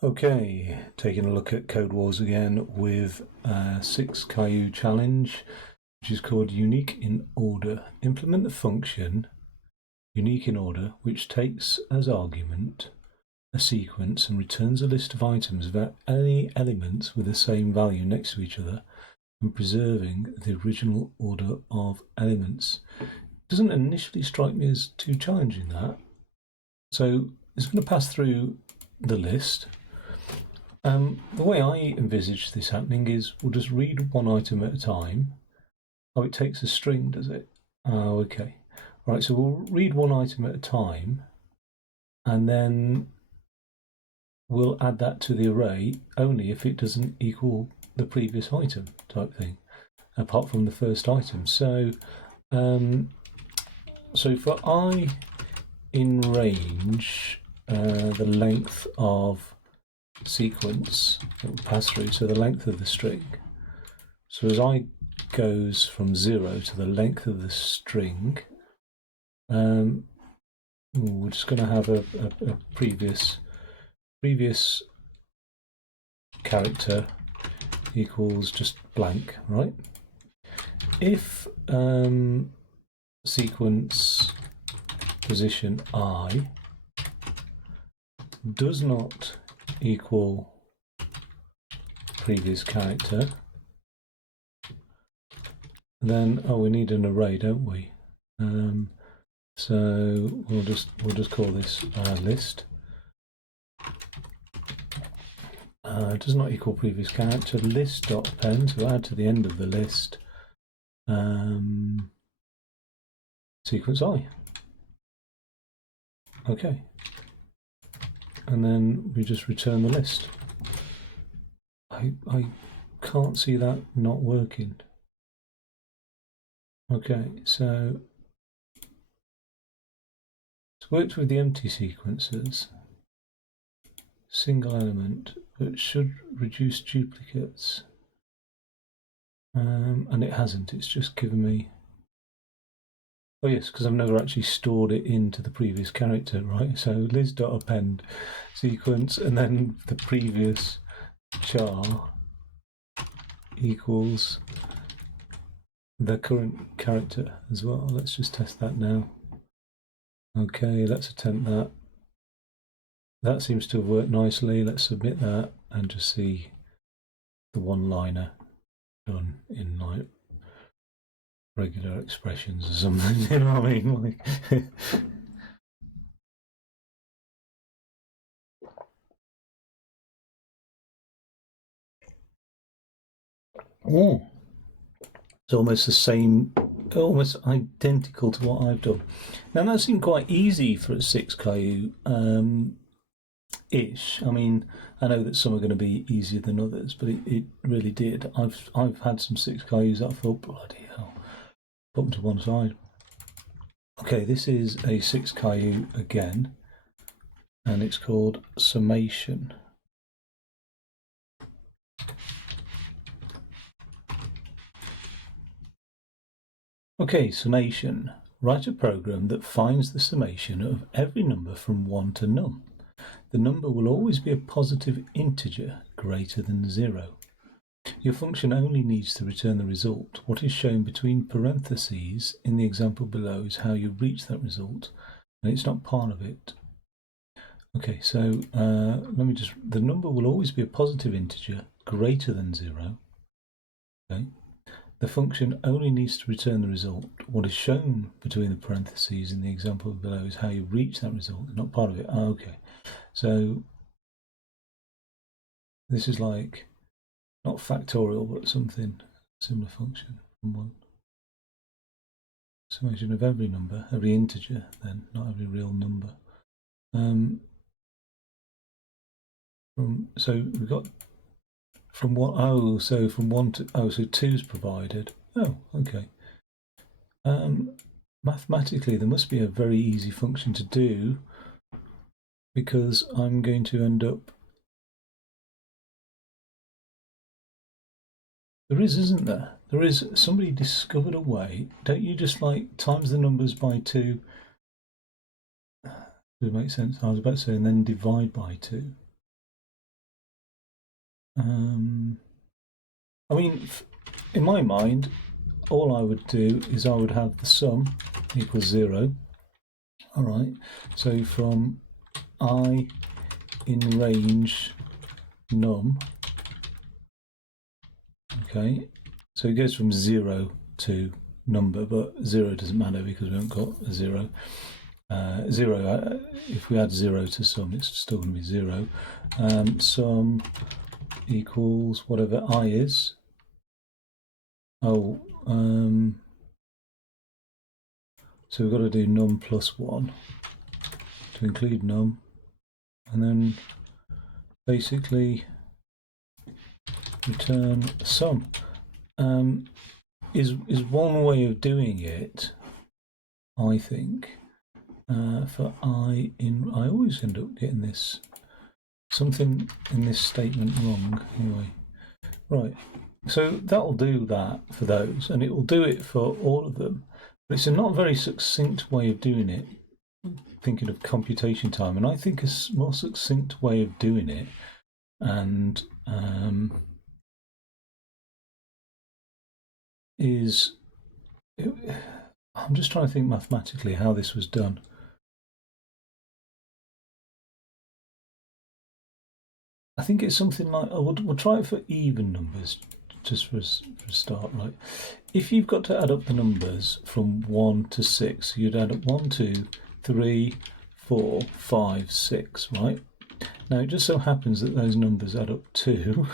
Okay, taking a look at Codewars again with a 6 Caillou challenge, which is called Unique in Order. Implement the function Unique in Order, which takes as argument a sequence and returns a list of items of any elements with the same value next to each other and preserving the original order of elements. It doesn't initially strike me as too challenging, that. So it's going to pass through the list. The way I envisage this happening is we'll just read one item at a time. Oh, it takes a string, does it? Oh, okay. All right, so we'll read one item at a time, and then we'll add that to the array only if it doesn't equal the previous item type thing, apart from the first item. So, for I in range, the length of sequence that will pass through, so the length of the string. So as I goes from 0 to the length of the string, we're just going to have a previous character equals just blank, right? If sequence position I does not equal previous character, then we need an array, don't we? So we'll just call this list. Does not equal previous character. List.append, so add to the end of the list sequence I. Okay. And then we just return the list. I can't see that not working. Okay, so it's worked with the empty sequences, single element, but should reduce duplicates. And it hasn't, it's just given me, oh yes, because I've never actually stored it into the previous character, right? So liz.append sequence and then the previous char equals the current character as well. Let's just test that now. Okay, let's attempt that. That seems to have worked nicely. Let's submit that and just see the one-liner done in like regular expressions or something. You know what I mean? Like oh, it's almost the same, almost identical to what I've done. Now that seemed quite easy for a 6 Caillou ish. I mean, I know that some are going to be easier than others, but it really did. I've had some 6 Caillous that I thought, bloody hell, put them to one side. Okay, this is a 6 Caillou again, and it's called Summation. Okay, summation. Write a program that finds the summation of every number from 1 to none. The number will always be a positive integer greater than 0. Your function only needs to return the result. What is shown between parentheses in the example below is how you reach that result, and it's not part of it. Okay, so let me just, the number will always be a positive integer greater than 0. Okay. The function only needs to return the result. What is shown between the parentheses in the example below is how you reach that result, not part of it. Oh, okay. So this is like, not factorial, but something similar function from 1. Summation of every number, every integer then, not every real number. So we've got from 1, oh, so from 1 to, oh, so 2 is provided. Oh, okay. Mathematically, there must be a very easy function to do, because I'm going to end up, there is, isn't there? There is, somebody discovered a way. Don't you just like times the numbers by 2? Does it make sense? I was about to say, and then divide by 2. I mean, in my mind, all I would do is I would have the sum equals 0. All right, so from I in range num, okay, so it goes from 0 to number, but 0 doesn't matter because we haven't got a 0. 0, if we add 0 to sum, it's still going to be 0. Sum equals whatever I is. Oh, so we've got to do num plus 1 to include num, and then basically return sum. Is one way of doing it, I think. For I always end up getting this something in this statement wrong. Anyway, right. So that'll do that for those, and it will do it for all of them. But it's a not very succinct way of doing it. Thinking of computation time, and I think a more succinct way of doing it, and is I'm just trying to think mathematically how this was done. I think it's something like, we'll try it for even numbers, just for a start. Like, if you've got to add up the numbers from 1 to 6, you'd add up 1, 2, 3, 4, 5, 6, right? Now, it just so happens that those numbers add up to,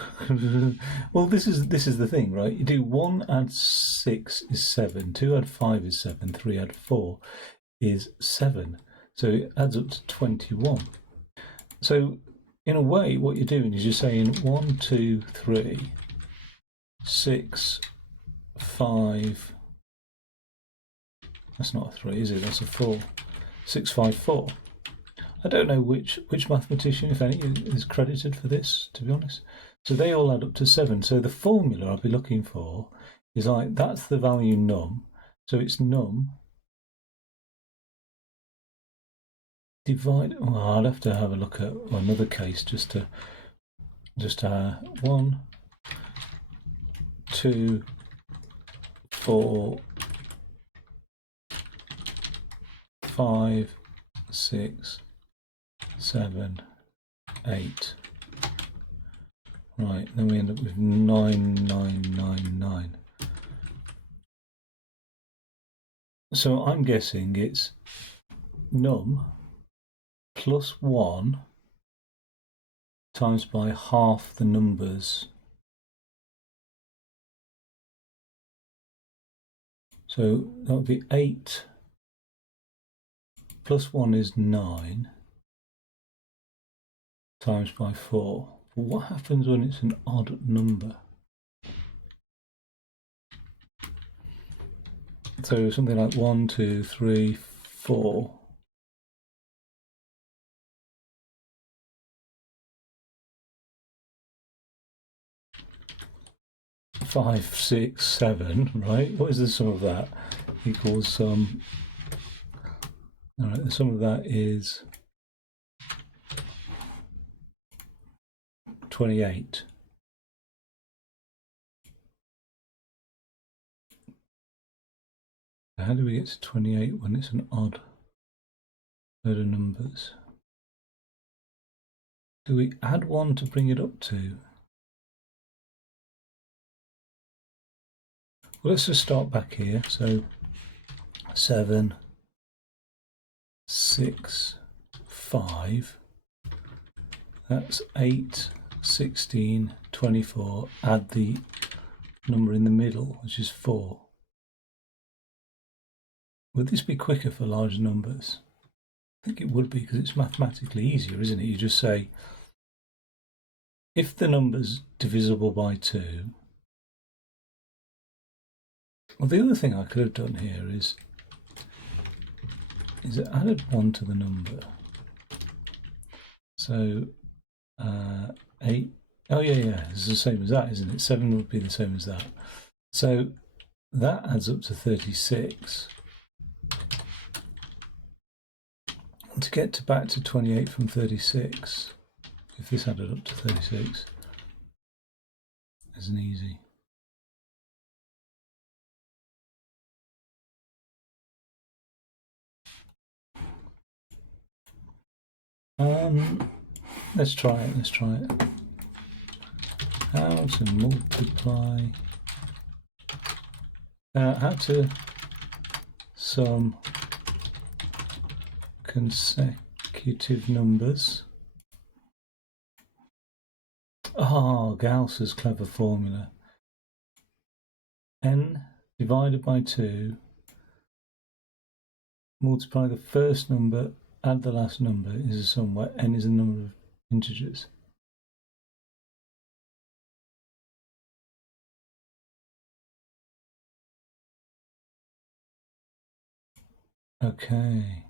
well, this is the thing, right? You do 1 add 6 is 7, 2 add 5 is 7, 3 add 4 is 7. So it adds up to 21. So in a way, what you're doing is you're saying 1, 2, 3, 6, 5. That's not a 3, is it? That's a 4. 6, 5, 4. I don't know which mathematician, if any, is credited for this, to be honest. So they all add up to 7. So the formula I'll be looking for is like, that's the value num. So it's num divide. Well, I'll have to have a look at another case just to 1, 2, 4, 5, 6, 7, 8. Right, then we end up with 9999. So I'm guessing it's num plus 1 times by half the numbers. So that would be 8 plus 1 is 9 times by 4. But what happens when it's an odd number? So something like 1, 2, 3, 4. Five, 6, 7, right? What is the sum of that? Equals some. All right, the sum of that is 28. How do we get to 28 when it's an odd load of numbers? Do we add 1 to bring it up to? Well, let's just start back here. So 7, 6, 5. That's 8, 16, 24. Add the number in the middle, which is 4. Would this be quicker for large numbers? I think it would be, because it's mathematically easier, isn't it? You just say, if the number's divisible by 2, well, the other thing I could have done here is it added 1 to the number. So 8, oh yeah, it's the same as that, isn't it? 7 would be the same as that. So that adds up to 36. And to get back to 28 from 36, if this added up to 36, isn't easy. Let's try it. How to multiply, how to sum consecutive numbers. Ah, Gauss's clever formula. N divided by 2, multiply the first number, add the last number, is a sum where n is the number of integers. Okay.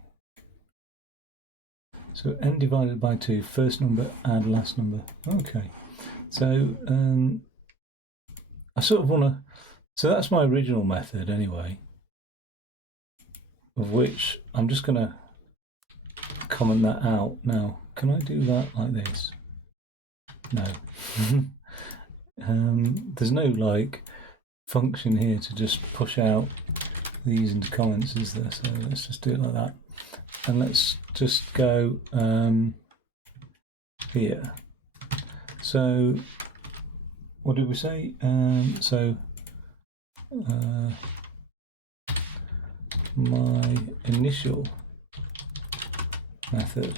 So n divided by 2, first number, add last number. Okay. So I sort of want to, so that's my original method anyway, of which I'm just going to comment that out. Now, can I do that like this? No. There's no like function here to just push out these into comments, is there? So let's just do it like that. And let's just go here. So what did we say? My initial method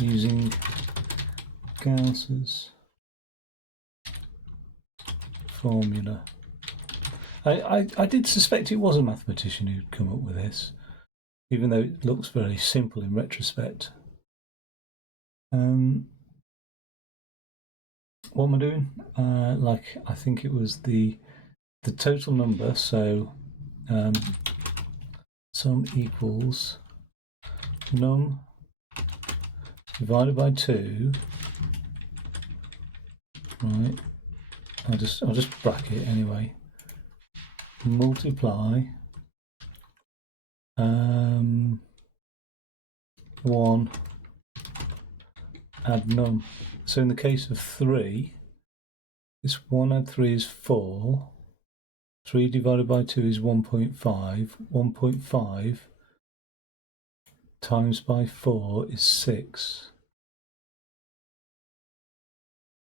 using Gauss's formula. I did suspect it was a mathematician who'd come up with this, even though it looks very simple in retrospect. What am I doing? Like, I think it was the total number, so sum equals num divided by 2, right? I'll just bracket anyway. Multiply 1, add num. So in the case of 3, this 1 add 3 is 4. 3 divided by 2 is 1.5. 1.5 times by 4 is 6.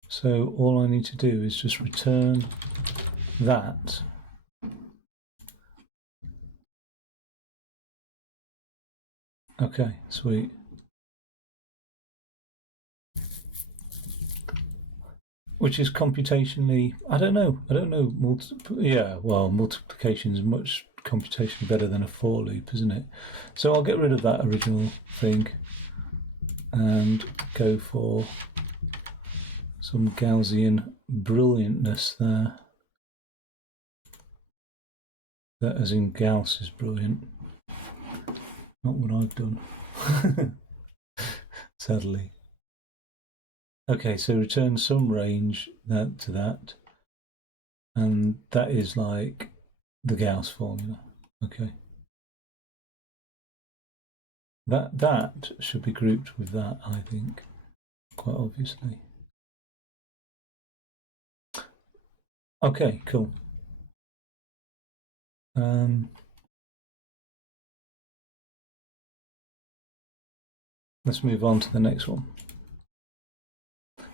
So all I need to do is just return that. Okay, sweet. Which is computationally, I don't know. Yeah, well, multiplication is much computationally better than a for loop, isn't it? So I'll get rid of that original thing and go for some Gaussian brilliantness there. That as in Gauss is brilliant. Not what I've done. Sadly. Okay, so return some range that to that. And that is like the Gauss formula. Okay. That should be grouped with that, I think, quite obviously. Okay, cool. Let's move on to the next one.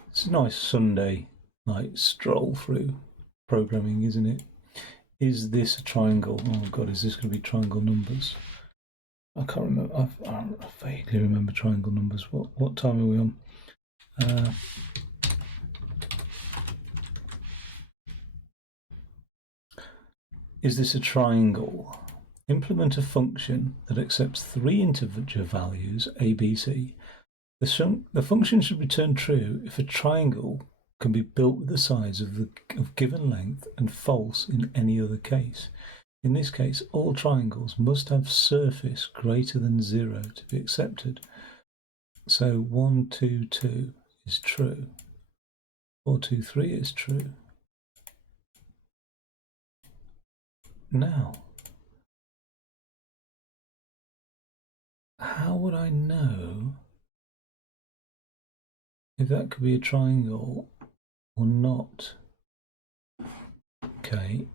It's a nice Sunday like stroll through programming, isn't it? Is this a triangle? Oh god, is this going to be triangle numbers? I can't remember. I vaguely remember triangle numbers. What time are we on? Is this a triangle? Implement a function that accepts 3 integer values, a, b, c. The function should return true if a triangle can be built with the sides of given length and false in any other case. In this case, all triangles must have surface greater than 0 to be accepted. So 1, 2, 2 is true. 4, 2, 3 is true. Now, how would I know if that could be a triangle or not. Okay.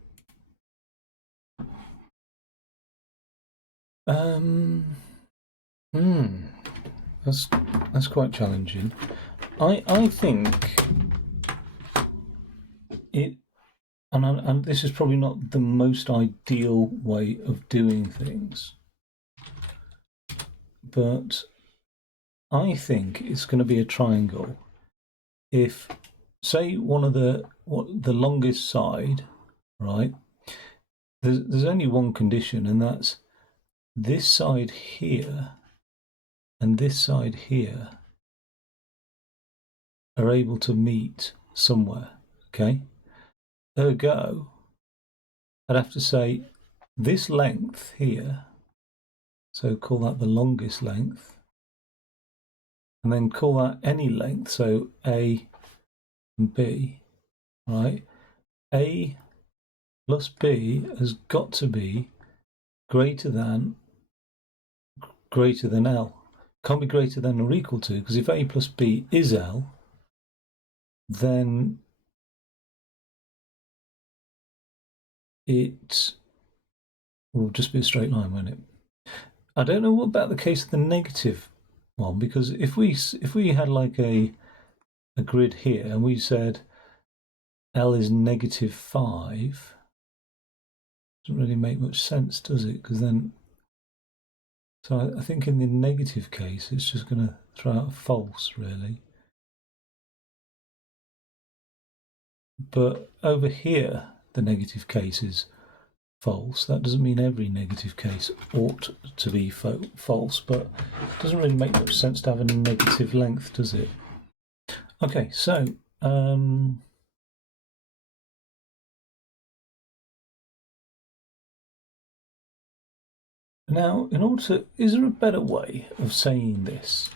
That's quite challenging. I think it, and this is probably not the most ideal way of doing things, but I think it's going to be a triangle if, say, one of the longest side, right? There's only one condition, and that's this side here and this side here are able to meet somewhere. Okay, ergo, I'd have to say this length here, so call that the longest length, and then call that any length, so A and B, right? A plus B has got to be greater than L. Can't be greater than or equal to, because if A plus B is L, then it will just be a straight line, won't it? I don't know about the case of the negative one, because if we had like a grid here and we said L is -5, doesn't really make much sense, does it? Because then, so I think in the negative case, it's just going to throw out a false, really. But over here, the negative case is false. That doesn't mean every negative case ought to be false, but it doesn't really make much sense to have a negative length, does it? Okay, so now, in order to, is there a better way of saying this?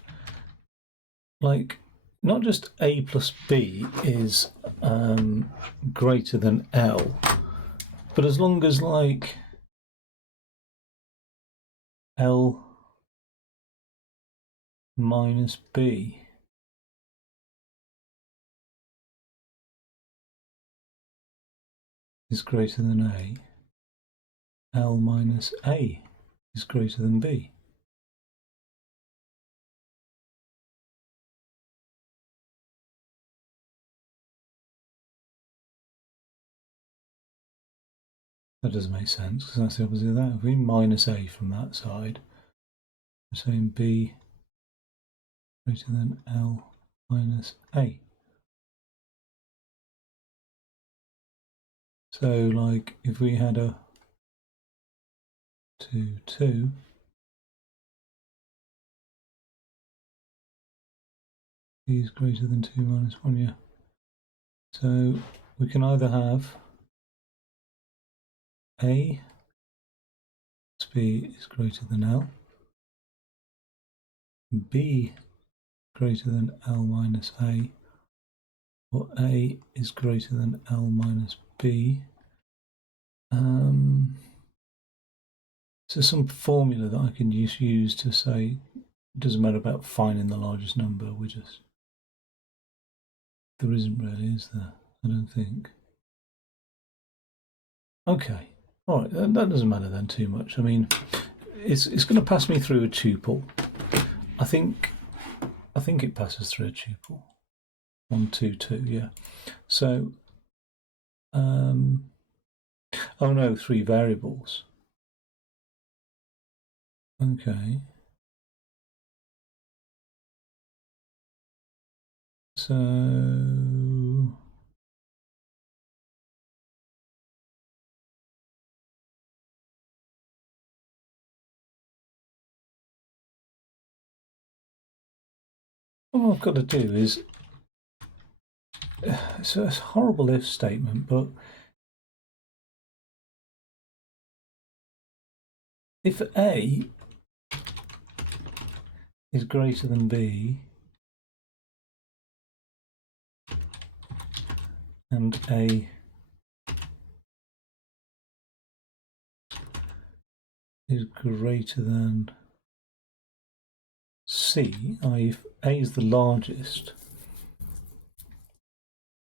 Like, not just A plus B is greater than L, but as long as like L minus B is greater than A, L minus A is greater than B. That doesn't make sense, because that's the opposite of that. If we minus A from that side, we're saying B greater than L minus A. So, like, if we had a 2, 2, B is greater than 2 minus 1, yeah. So, we can either have A plus B is greater than L, B greater than L minus A, or A is greater than L minus B. So some formula that I can just use to say it doesn't matter about finding the largest number. We just, there isn't really, is there? I don't think. Okay, all right, that doesn't matter then too much. I mean, it's going to pass me through a tuple. I think it passes through a tuple. 1, 2, 2, yeah. So, oh no, 3 variables. Okay. So, what I've got to do is, it's a horrible if statement, but if A is greater than B and A is greater than C, i.e. if A is the largest,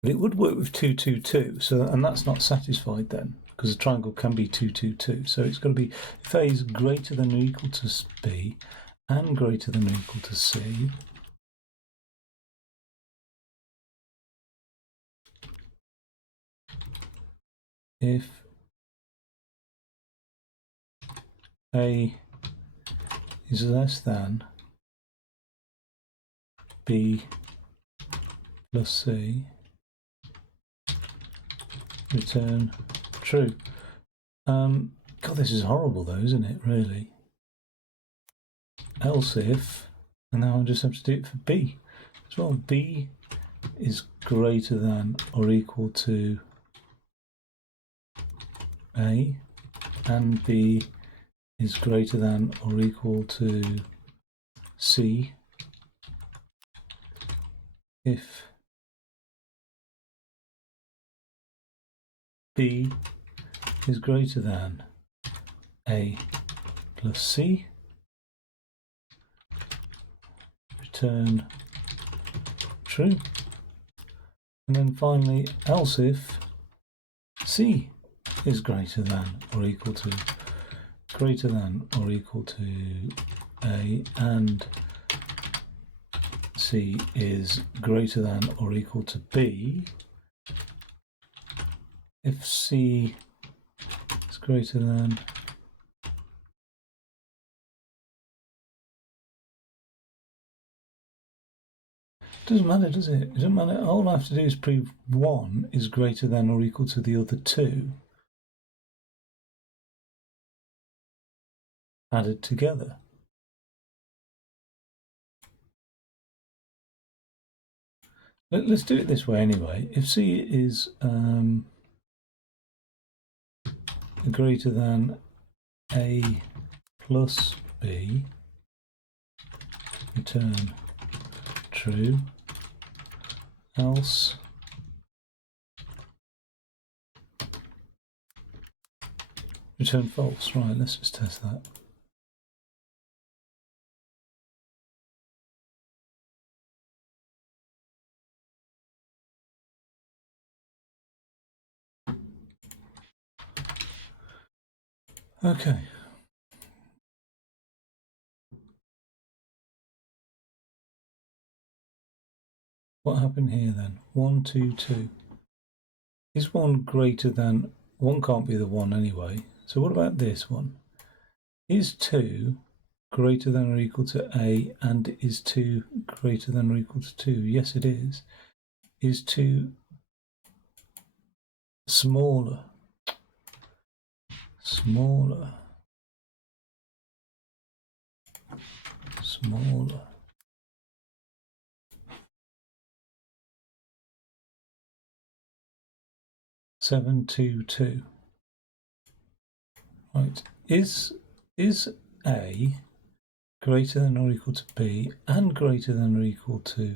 But it would work with 2, 2, 2, so, and that's not satisfied then, because a triangle can be 2, 2, 2. So it's got to be if A is greater than or equal to B and greater than or equal to C, if A is less than B plus C, return true. God, this is horrible though, isn't it, really? Else if, and now I just have to do it for B as well. B is greater than or equal to A, and B is greater than or equal to C if B is greater than A plus C, return true. And then finally, else if C is greater than or equal to A and C is greater than or equal to B. If C is greater than doesn't matter, does it? It doesn't matter. All I have to do is prove one is greater than or equal to the other two added together. Let's do it this way anyway. If C is greater than A plus B, return true, else return false. Right, let's just test that. Okay. What happened here then? 1, 2, 2. Is 1 greater than... 1 can't be the 1 anyway. So what about this one? Is 2 greater than or equal to A and is 2 greater than or equal to 2? Yes, it is. Is 2 smaller? Smaller. 7, 2, 2. Right. Is A greater than or equal to B and greater than or equal to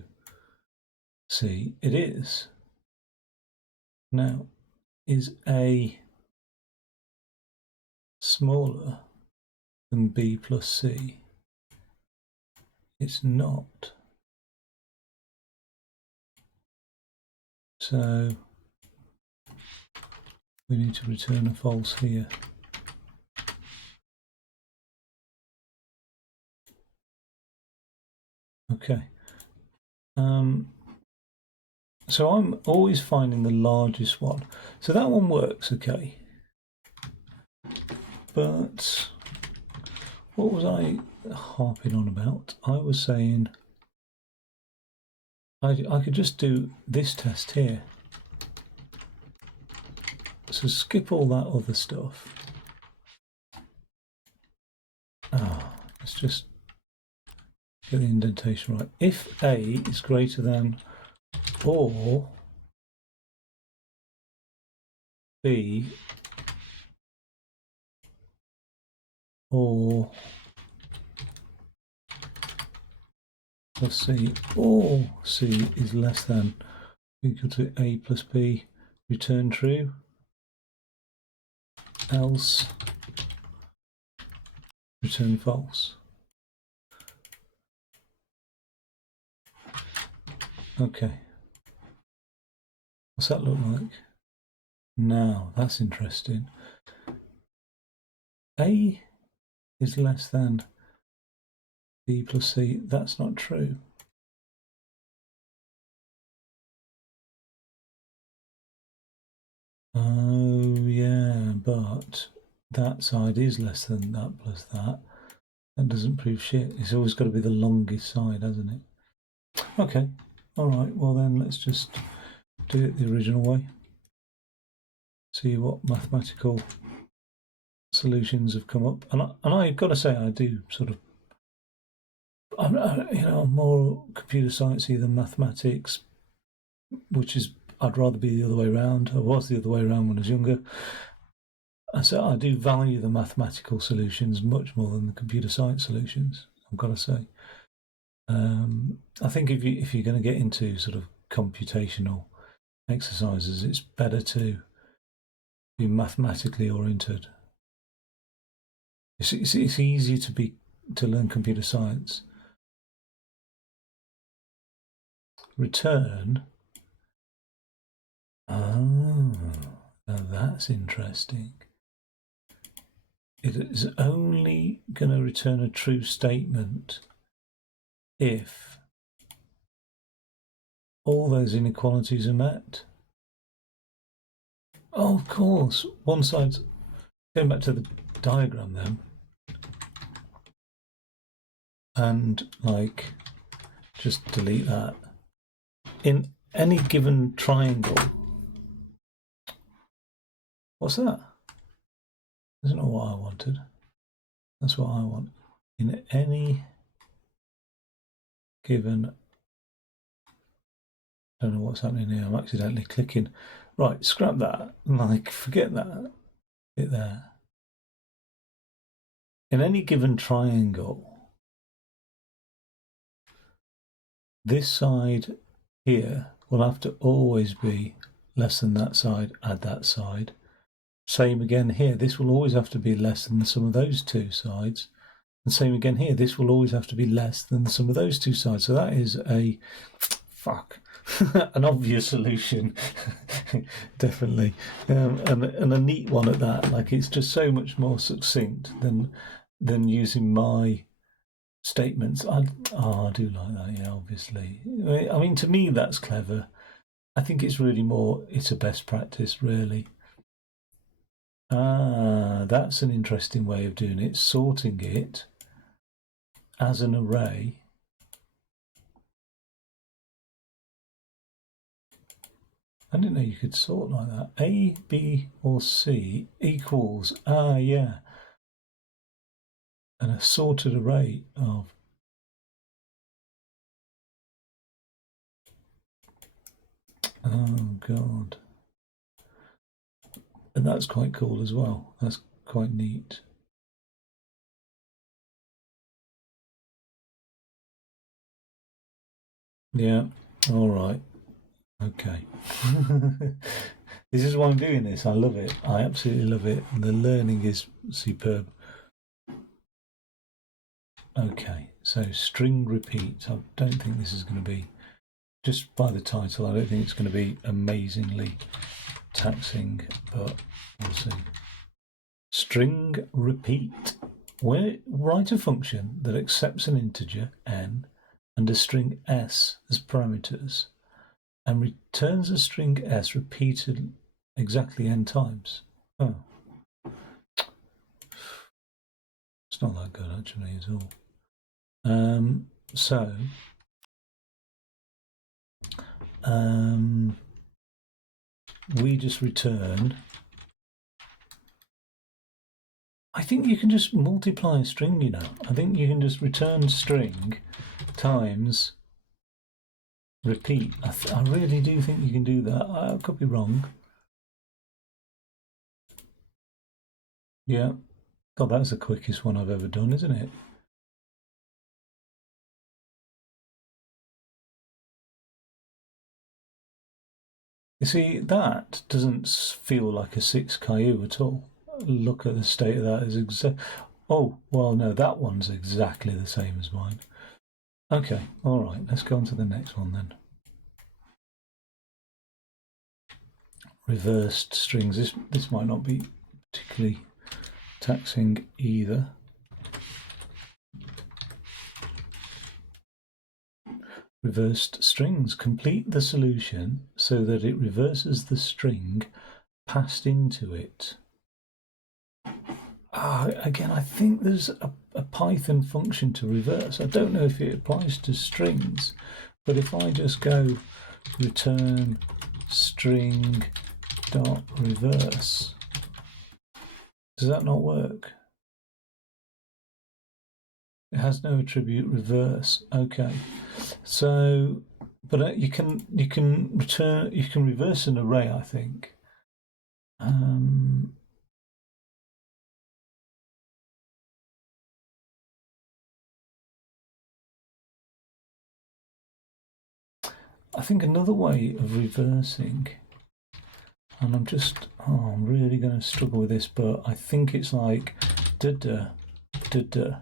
C? It is. Now, is A smaller than B plus C? It's not. So we need to return a false here. Okay. So I'm always finding the largest one. So that one works, okay. But what was I harping on about? I was saying I could just do this test here. So skip all that other stuff. Let's just get the indentation right. If A is greater than or B or plus C, or C is less than equal to A plus B, return true, else return false. Okay. What's that look like? Now, that's interesting. A is less than B plus C. That's not true. Oh, yeah, but that side is less than that plus that. That doesn't prove shit. It's always got to be the longest side, hasn't it? Okay, all right, well then let's just do it the original way. See what mathematical solutions have come up. And I've got to say, I do sort of, I'm more computer sciencey than mathematics, which is, I'd rather be the other way around. I was the other way around when I was younger. And so I do value the mathematical solutions much more than the computer science solutions, I've got to say. I think if you're going to get into sort of computational exercises, it's better to be mathematically oriented. It's easier to learn computer science. Return. Oh, now that's interesting. It is only going to return a true statement if all those inequalities are met. Oh, of course. One side's going back to the diagram then, and like just delete that. In any given triangle, what's that? That's not what I wanted. That's what I want. In any given, I don't know what's happening here. I'm accidentally clicking. Right, scrap that. Like, forget that bit there. In any given triangle, this side here will have to always be less than that side, add that side. Same again here, this will always have to be less than the sum of those two sides. And same again here, this will always have to be less than the sum of those two sides. So that is an obvious solution, definitely. And a neat one at that. Like, it's just so much more succinct than using my statements. I do like that, yeah, obviously. I mean, to me, that's clever. I think it's really more, it's a best practice, really. That's an interesting way of doing it, sorting it as an array. I didn't know you could sort like that. A, B, or C equals, yeah. And a sorted array of God. And that's quite cool as well. That's quite neat. Yeah, all right. Okay. This is why I'm doing this. I love it. I absolutely love it. And the learning is superb. Okay, so string repeat. I don't think this is going to be, just by the title, I don't think it's going to be amazingly taxing, but we'll see. String repeat. Write a function that accepts an integer n and a string s as parameters and returns a string s repeated exactly n times. Oh. It's not that good actually at all. We just return. I think you can just multiply a string, you know. I think you can just return string times repeat. I really do think you can do that. I could be wrong. Yeah. God, that's the quickest one I've ever done, isn't it? You see, that doesn't feel like a 6 Caillou at all. Look at the state of that. Is exact. Oh, well, no, that one's exactly the same as mine. Okay, all right, let's go on to the next one then. reversed strings. This might not be particularly taxing either. Reversed strings. Complete the solution so that it reverses the string passed into it. Again, I think there's a Python function to reverse. I don't know if it applies to strings, but if I just go return string dot reverse, does that not work? It has no attribute reverse. Okay, so but you can reverse an array, I think. I think another way of reversing, and I'm really going to struggle with this, but I think it's like da-da, da-da.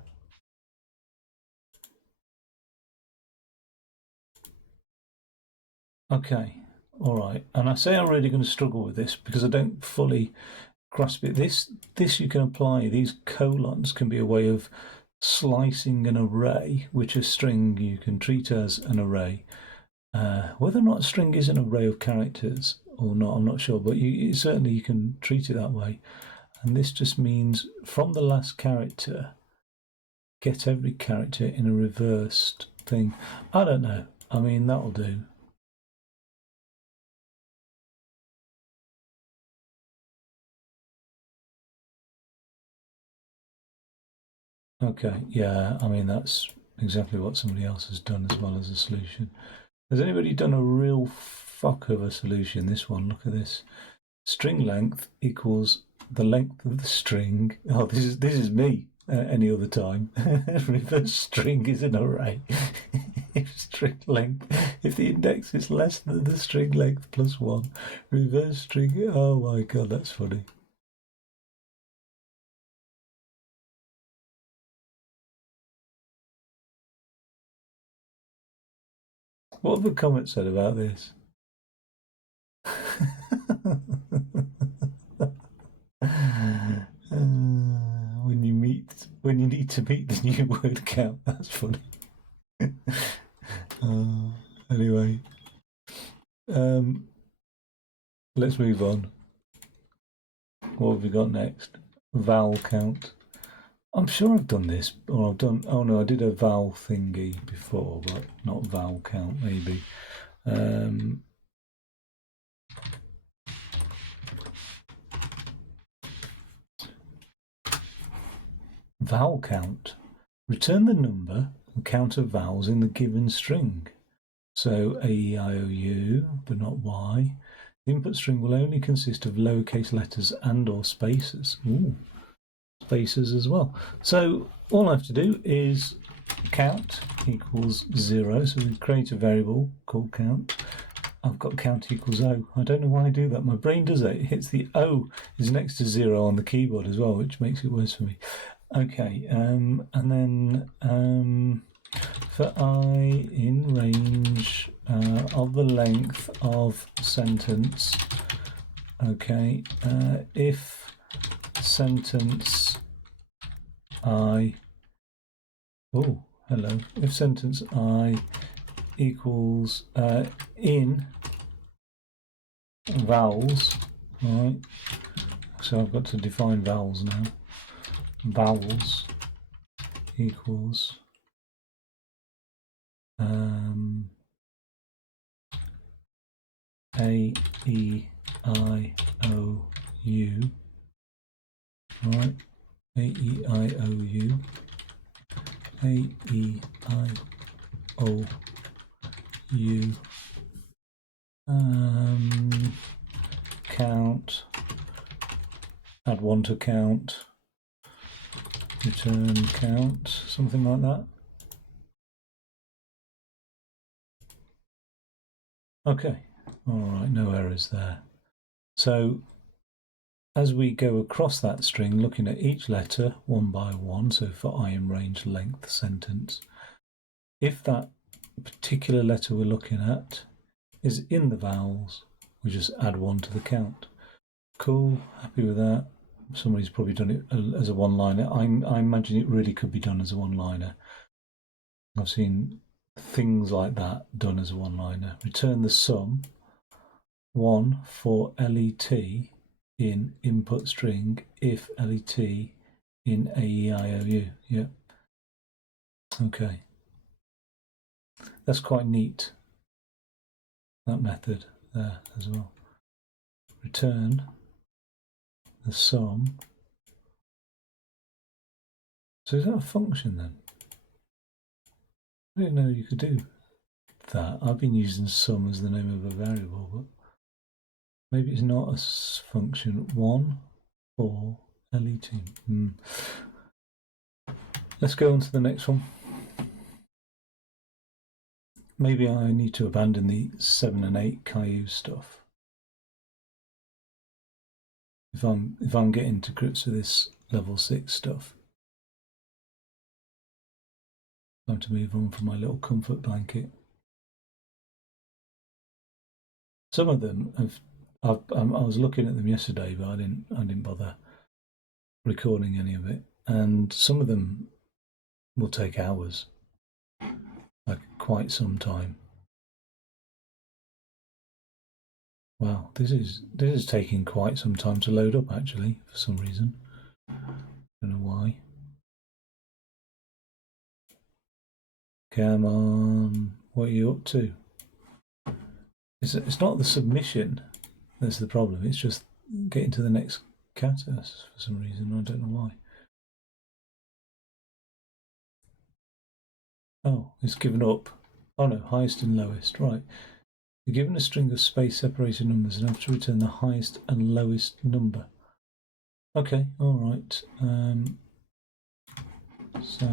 Okay, all right. And I say I'm really going to struggle with this because I don't fully grasp it. This you can apply. These colons can be a way of slicing an array, which a string you can treat as an array. Whether or not a string is an array of characters or not, I'm not sure, but certainly you can treat it that way. And this just means from the last character, get every character in a reversed thing. I don't know. I mean, that'll do. Okay, yeah, I mean, that's exactly what somebody else has done as well as a solution. Has anybody done a real fuck of a solution? This one, look at this. String length equals the length of the string. Oh, this is me any other time. Reverse string is an array. If string length, if the index is less than the string length plus 1, reverse string, oh my god, that's funny. What have the comments said about this? When you need to meet the new word count, that's funny. Anyway, let's move on. What have we got next? Vowel count. I'm sure I've done this, or I've done. Oh no, I did a vowel thingy before, but not vowel count. Maybe. Vowel count. Return the number and count of vowels in the given string. So A, E, I, O, U, but not Y. The input string will only consist of lowercase letters and or spaces. Ooh, spaces as well. So all I have to do is count equals 0. So we create a variable called count. I've got count equals O. I don't know why I do that. My brain does it. It hits the O is next to 0 on the keyboard as well, which makes it worse for me. Okay, and then for I in range of the length of sentence, okay, if sentence I, oh, hello, if sentence I equals in vowels, right, so I've got to define vowels now. Vowels equals A, E, I, O, U, right, A, E, I, O, U, A, E, I, O, U, count, add 1 to count, return count, something like that. Okay, all right, no errors there. So as we go across that string, looking at each letter one by one, so for I in range length sentence, if that particular letter we're looking at is in the vowels, We just add 1 to the count. Cool, happy with that. Somebody's probably done it as a one-liner. I imagine it really could be done as a one-liner. I've seen things like that done as a one-liner. Return the sum 1 for let in input string if let in AEIOU. Yeah. Okay. That's quite neat, that method there as well. Return the sum. So is that a function then? I didn't know you could do that. I've been using sum as the name of a variable, but maybe it's not a function. 1 for let. Let's go on to the next one. Maybe I need to abandon the 7 and 8 Caillou stuff. If I'm getting to grips with this level 6 stuff. Time to move on from my little comfort blanket. Some of them I was looking at them yesterday, but I didn't bother recording any of it. And some of them will take hours, like quite some time. Wow, this is taking quite some time to load up actually, for some reason. Don't know why. Come on, what are you up to? It's not the submission that's the problem, it's just getting to the next kata for some reason, I don't know why. Oh, it's given up. Oh no, highest and lowest, right. You're given a string of space-separated numbers and have to return the highest and lowest number. Okay, all right. So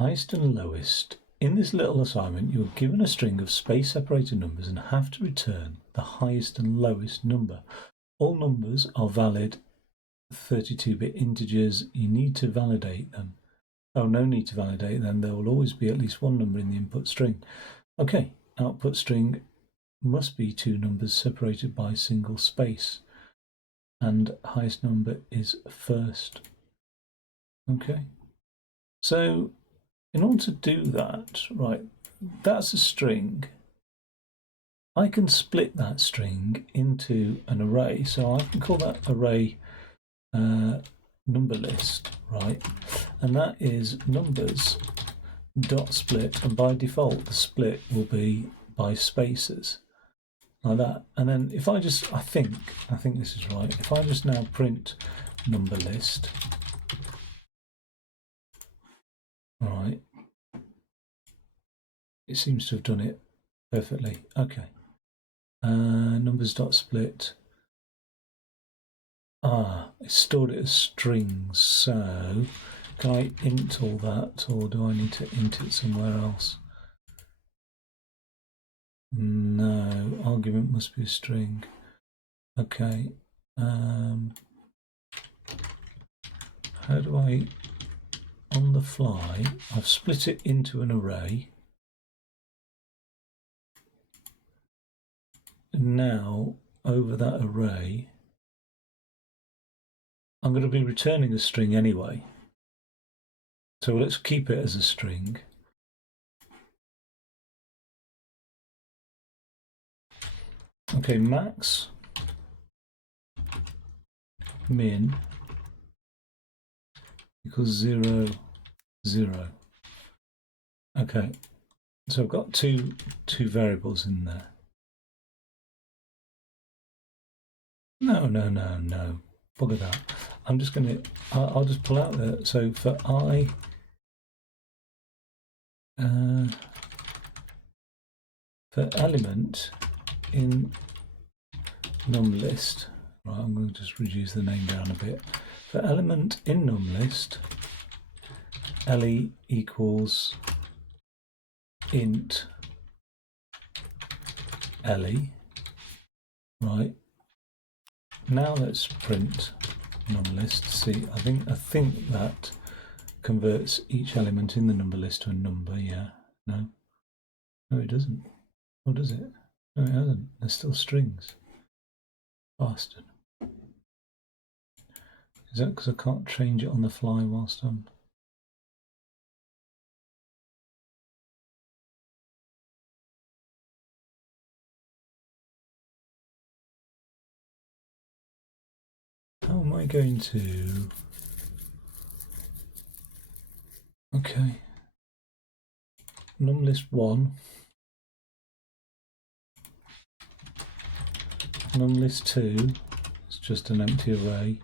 highest and lowest. In this little assignment, you're given a string of space-separated numbers and have to return the highest and lowest number. All numbers are valid 32-bit integers. You need to validate them. Oh, no need to validate them. There will always be at least one number in the input string. Okay, output string must be 2 numbers separated by a single space. And highest number is first. Okay. So in order to do that, right, that's a string. I can split that string into an array. So I can call that array number list, right? And that is numbers dot split, and by default the split will be by spaces, like that. And then if I just, I think this is right, if I just now print number list, all right, it seems to have done it perfectly. Okay, numbers dot split. It's stored it as strings, so can I int all that, or do I need to int it somewhere else? No, argument must be a string. Okay, how do I, on the fly, I've split it into an array. And now, over that array, I'm going to be returning a string anyway. So let's keep it as a string. Okay, max, min equals 0, 0. Okay, so I've got two variables in there. No. Bugger that. I'm just going to, I'll just pull out the, so for I, for element in num list, right, I'm going to just reduce the name down a bit. For element in num list, le equals int le, right. Now let's print num list. See, I think that converts each element in the number list to a number. Yeah. No. No, it doesn't. Or does it? No, it hasn't. There's still strings. Bastard. Is that because I can't change it on the fly whilst I'm... How am I going to... Okay. Num list 1. Num list 2. It's just an empty array.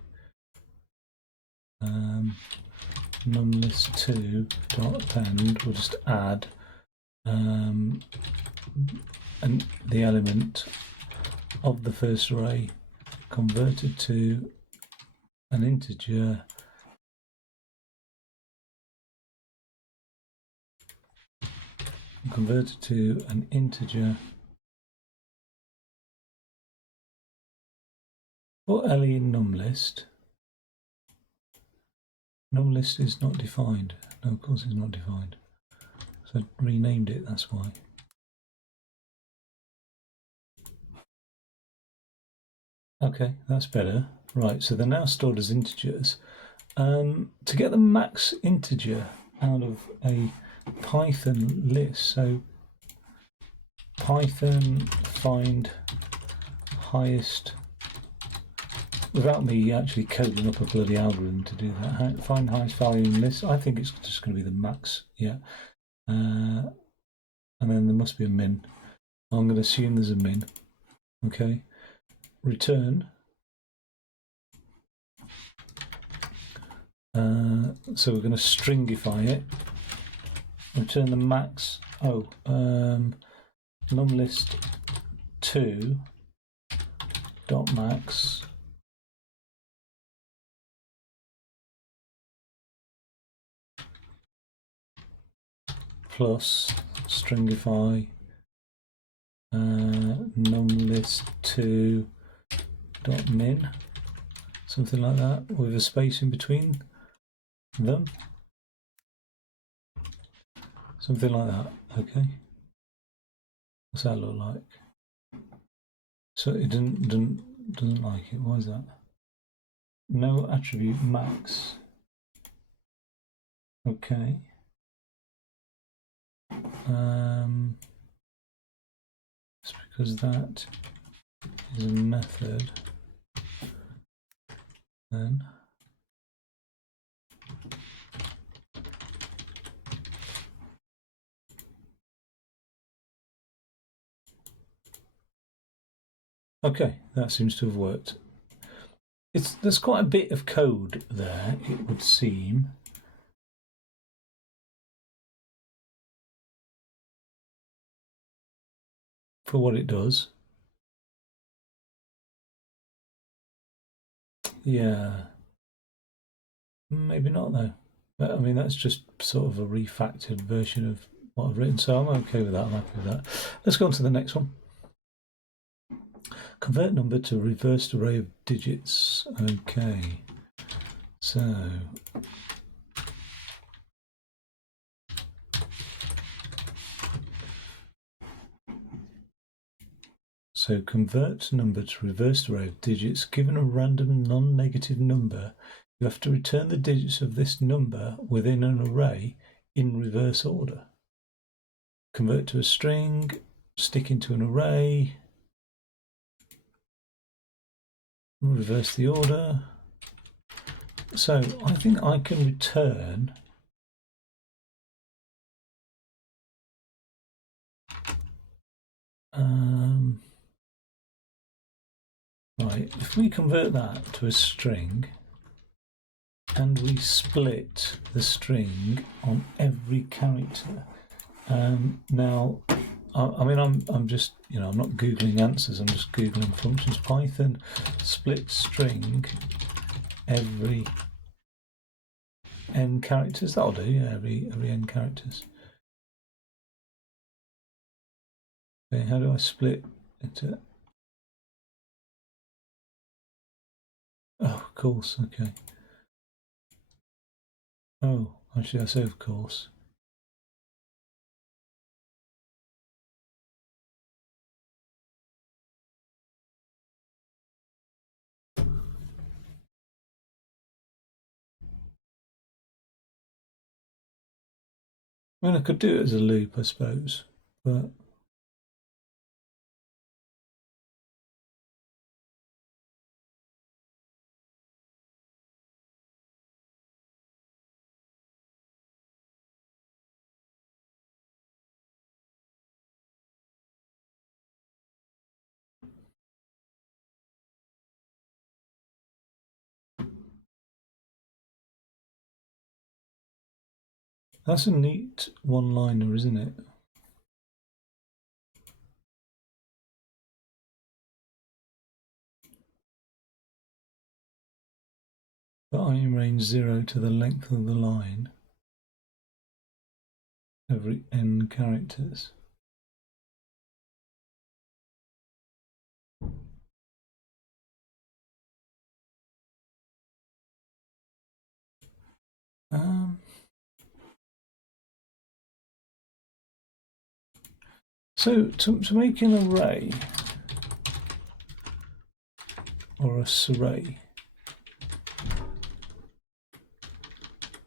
Num list 2 dot append. We'll just add and the element of the first array converted to an integer for LE in num list. Num list is not defined. No, of course it's not defined. So I renamed it, that's why. Okay, that's better. Right, so they're now stored as integers. To get the max integer out of a Python list, so Python find highest, without me actually coding up a bloody algorithm to do that, find highest value in list. I think it's just going to be the max, yeah. And then there must be a min. I'm going to assume there's a min. Okay. Return. So we're going to stringify it. Return the max. Oh, num list 2 dot max plus stringify num list 2 dot min, something like that, with a space in between them, something like that. Okay, what's that look like? So it doesn't like it. Why is that? No attribute max. Okay. It's because that is a method. Then okay, that seems to have worked. There's quite a bit of code there, it would seem. For what it does. Yeah. Maybe not though. But, I mean, that's just sort of a refactored version of what I've written, so I'm okay with that. I'm happy with that. Let's go on to the next one. Convert number to reversed array of digits. Okay. So convert number to reversed array of digits. Given a random non-negative number, you have to return the digits of this number within an array in reverse order. Convert to a string, stick into an array, reverse the order. So I think I can return right, if we convert that to a string and we split the string on every character. Now, I mean, I'm just, you know, I'm not Googling answers, I'm just Googling functions. Python split string every n characters. That'll do, yeah, every n characters. Okay, how do I split into? Oh, of course, okay. Oh, Actually, I say of course. I mean, I could do it as a loop, I suppose, but that's a neat one-liner, isn't it? But I in range 0 to the length of the line every n characters. So to make an array or a surrey,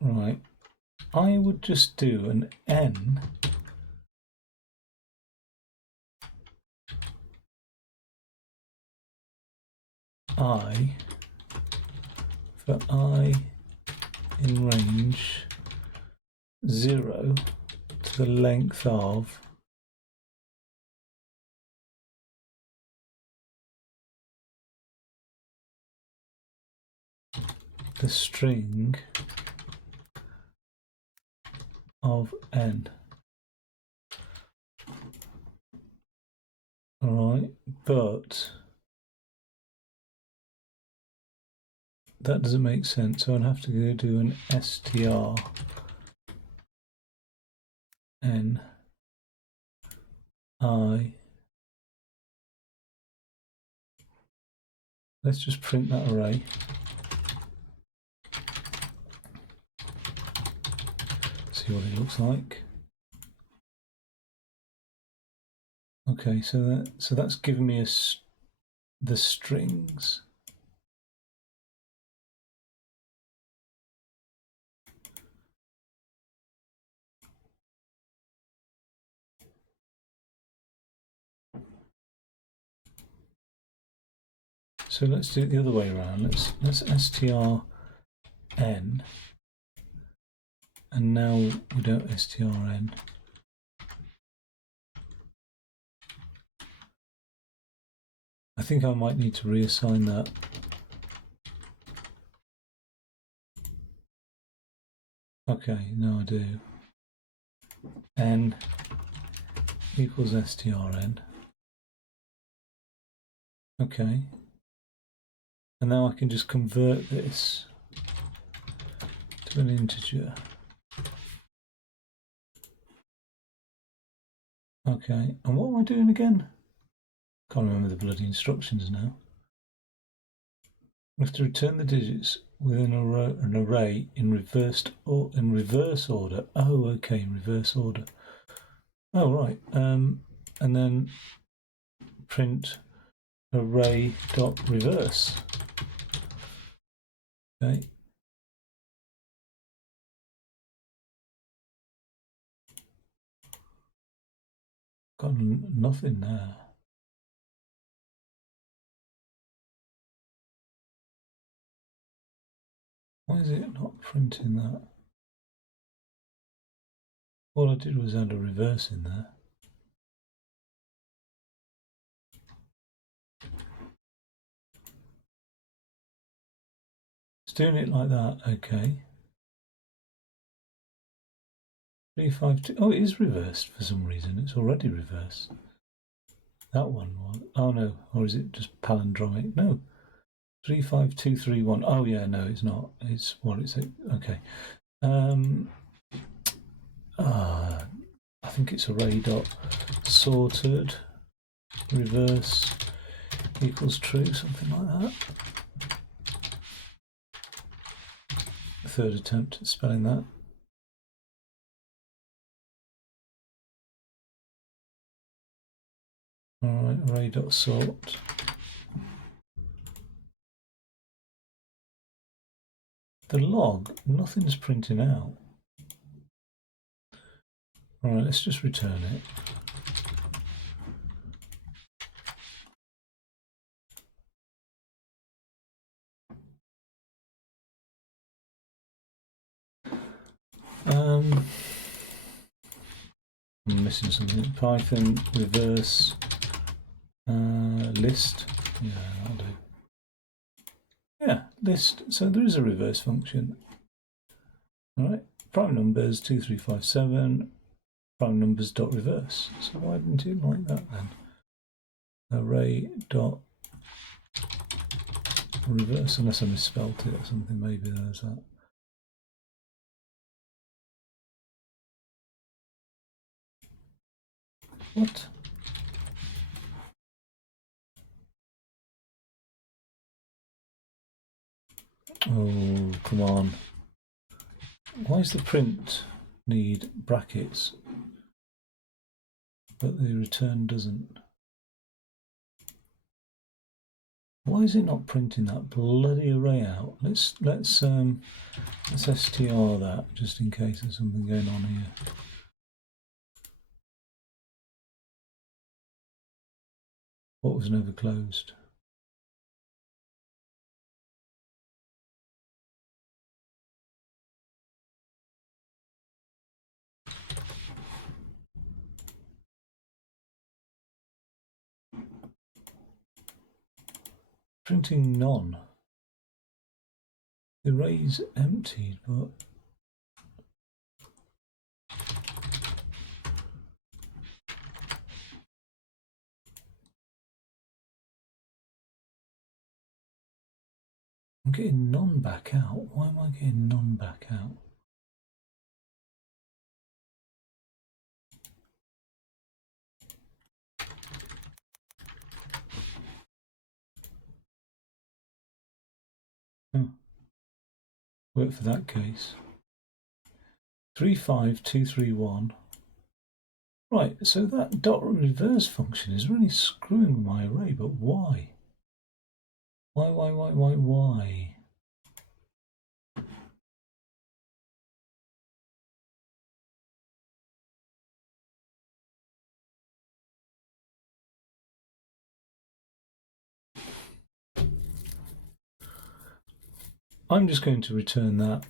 right, I would just do an n I for I in range 0 to the length of the string of n. Alright, but that doesn't make sense, so I'd have to go do an str n I. Let's just print that array. See what it looks like. Okay, so that's given me the strings. So let's do it the other way around. Let's str n, and now we don't str n. I think I might need to reassign that. Okay, now I do. N equals strn. Okay. And now I can just convert this to an integer. Okay, and what am I doing again? Can't remember the bloody instructions now. We have to return the digits within an array in reverse order. Oh, okay, in reverse order. Oh, right. And then print array.reverse. Okay. Got nothing there. Why is it not printing that? All I did was add a reverse in there. It's doing it like that, okay. 352. Oh, it is reversed for some reason. It's already reversed. That one was. Oh no, or is it just palindromic? No. 35231. Oh yeah, no, it's not. It's what is it? Okay. I think it's array.sorted reverse equals true, something like that. Third attempt at spelling that. Alright, array.sort. The log, nothing's printing out. Alright, let's just return it. I'm missing something. Python reverse list. Yeah, that'll do. Yeah, list. So there is a reverse function. Alright, prime numbers 2357, prime numbers dot reverse. So why didn't it like that then? Array dot reverse, unless I misspelt it or something, maybe there's that. What? Oh, come on. Why does the print need brackets, but the return doesn't? Why is it not printing that bloody array out? Let's str that just in case there's something going on here. What was never closed? Printing none. The array's emptied, but I'm getting none back out. Why am I getting none back out? Work for that case. 35231. Right, so that dot reverse function is really screwing my array, but why? Why? I'm just going to return that.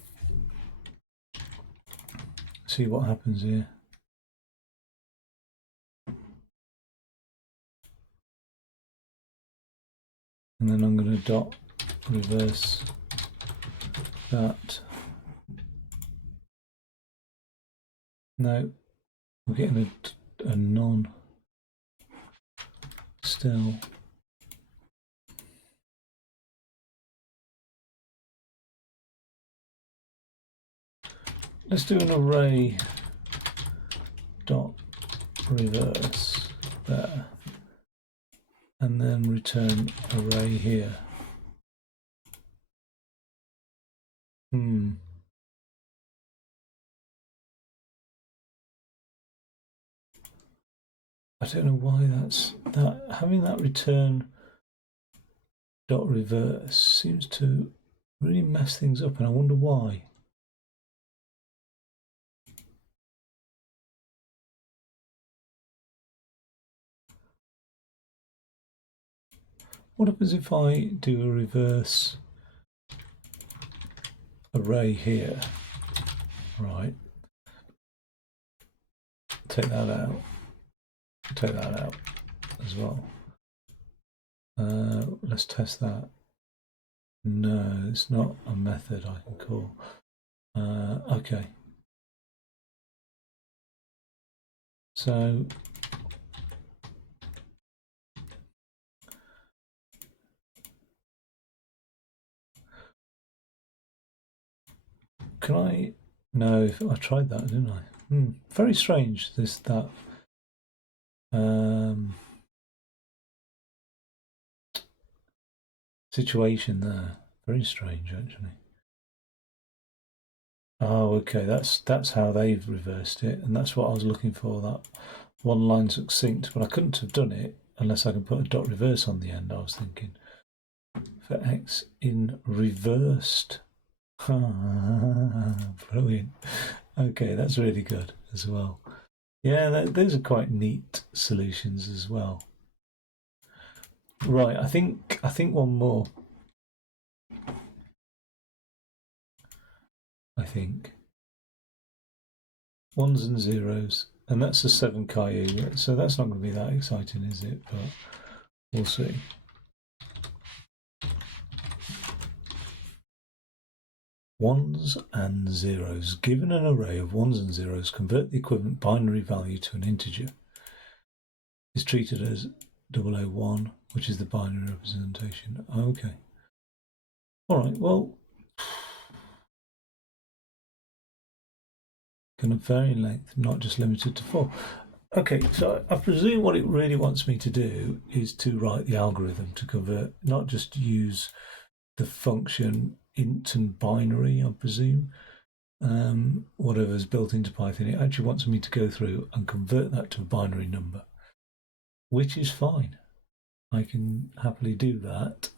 See what happens here. And then I'm going to dot reverse that. No, we're getting a none still. Let's do an array dot reverse there, and then return array here. I don't know why that's that. Having that return dot reverse seems to really mess things up, and I wonder why. What happens if I do a reverse array here? Right. Take that out. Take that out as well. Let's test that. No, it's not a method I can call. Okay. So can I? No, I tried that, didn't I? Very strange. That. Situation there. Very strange, actually. Oh, okay. That's how they've reversed it, and that's what I was looking for. That one line succinct, but I couldn't have done it unless I can put a dot reverse on the end, I was thinking. For x in reversed. Brilliant. Okay, that's really good as well. Yeah, those are quite neat solutions as well. Right, I think one more. I think ones and zeros, and that's a 7 Caillou, so that's not going to be that exciting, is it? But we'll see. Ones and zeros. Given an array of ones and zeros, convert the equivalent binary value to an integer. Is treated as 001, which is the binary representation. Okay. All right, well, can vary in length, not just limited to 4. Okay, so I presume what it really wants me to do is to write the algorithm to convert, not just use the function int and binary, I presume, whatever's built into Python. It actually wants me to go through and convert that to a binary number, which is fine. I can happily do that,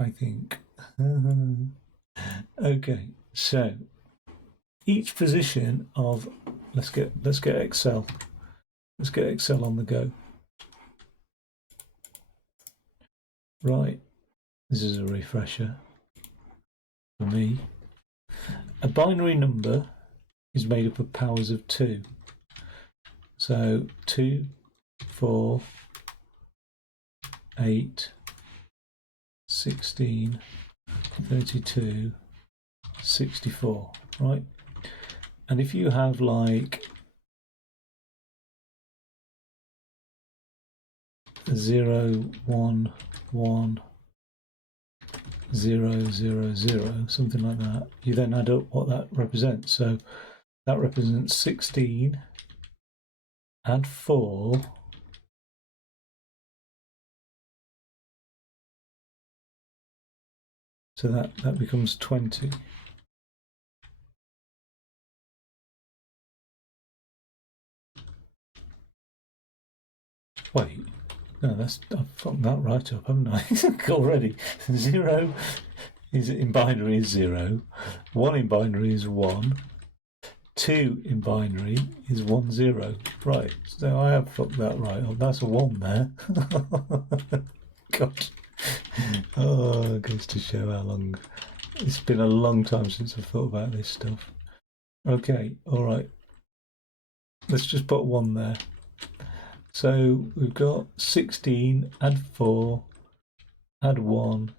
I think. Okay, so each position of let's get Excel. Let's get Excel on the go. Right, this is a refresher for me. A binary number is made up of powers of 2. So 2, 4, 8, 16, 32, 64, right? And if you have like 0, 1, 1, 0, 0, 0, something like that, you then add up what that represents. So that represents 16, add 4, so that becomes 20. Wait, no, I've fucked that right up, haven't I? Already. 0 is in binary is 0, 1 in binary is 1, 2 in binary is 1, 0. Right, so I have fucked that right up. That's a 1 there. God. Oh, it goes to show how long. It's been a long time since I've thought about this stuff. Okay, all right. Let's just put 1 there. So we've got 16, add 4, add 1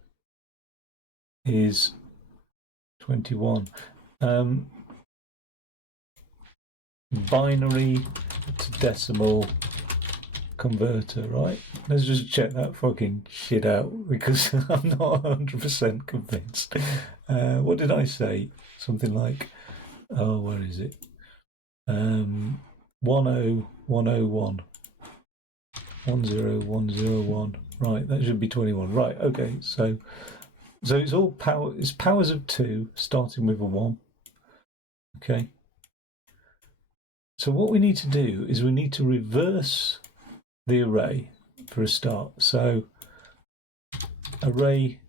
is 21. Binary to decimal converter, right? Let's just check that fucking shit out because I'm not 100% convinced. What did I say? Something like, oh, where is it? 10101. 10101. Right, that should be 21. Right, okay, so it's all power. It's powers of 2 starting with a 1. Okay. So what we need to do is we need to reverse the array for a start. So array,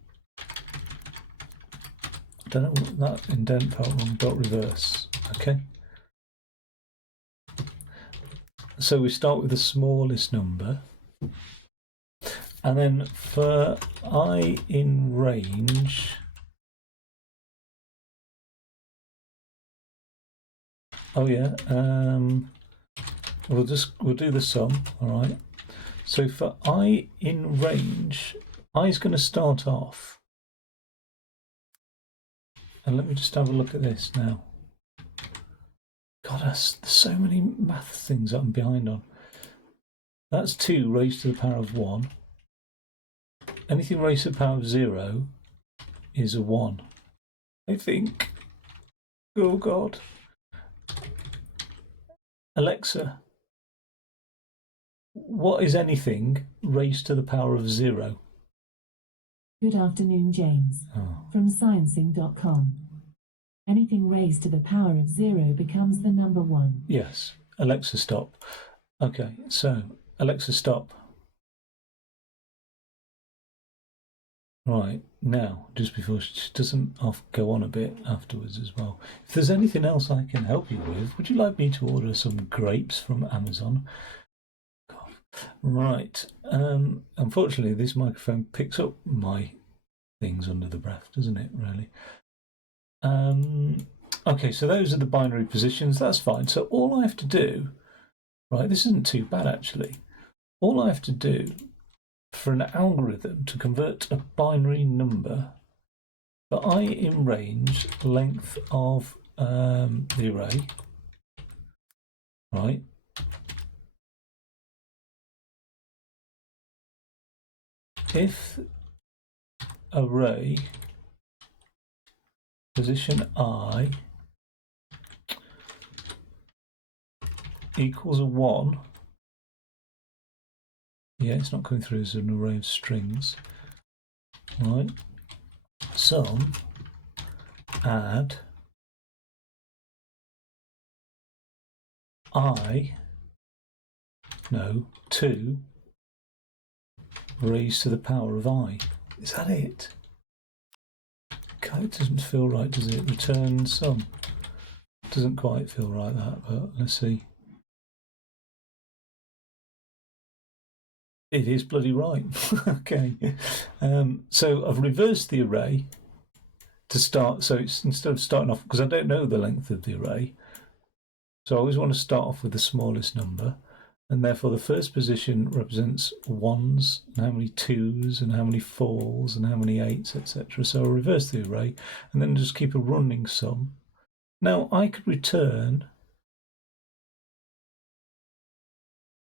don't know what that indent part one, dot reverse. Okay. So we start with the smallest number, and then for I in range, oh yeah, we'll do the sum. All right. So for I in range, I is going to start off, and let me just have a look at this now. God, there's so many math things that I'm behind on. That's 2 raised to the power of 1. Anything raised to the power of 0 is a 1, I think. Oh God. Alexa, what is anything raised to the power of 0? Good afternoon, James. From sciencing.com. Anything raised to the power of 0 becomes the number 1. Yes. Alexa, stop. Okay, so Alexa, stop. Right, now, just before she doesn't go on a bit afterwards as well. If there's anything else I can help you with, would you like me to order some grapes from Amazon? Right, unfortunately this microphone picks up my things under the breath, doesn't it, really? Okay, so those are the binary positions, that's fine. So all I have to do, right, this isn't too bad actually. All I have to do for an algorithm to convert a binary number for I in range length of the array, right? If array position I equals a 1, yeah, it's not coming through as an array of strings, right? Sum add two raised to the power of I. Is that it? Okay, it doesn't feel right, does it? Return sum. Doesn't quite feel right, that, but let's see. It is bloody right. Okay. So I've reversed the array to start. So it's, instead of starting off, because I don't know the length of the array, so I always want to start off with the smallest number. And therefore the first position represents ones, and how many twos, and how many fours, and how many eights, etc. So I'll reverse the array, and then just keep a running sum. Now I could return.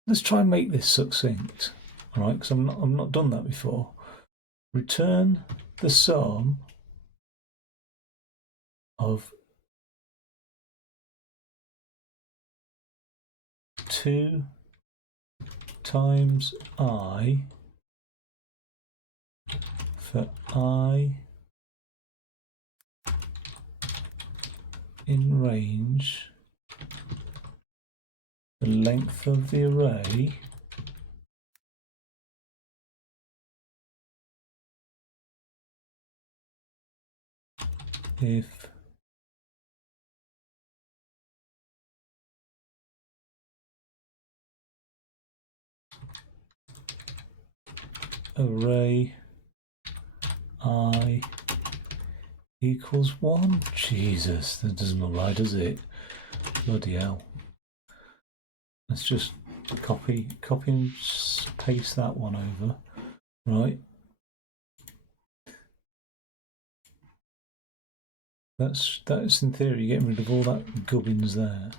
Let's try and make this succinct, all right? Because I've not done that before. Return the sum of 2 times I for I in range, the length of the array if array I equals 1. Jesus, that doesn't look right, does it? Bloody hell. Let's just copy and paste that one over, right? That's in theory getting rid of all that gubbins there.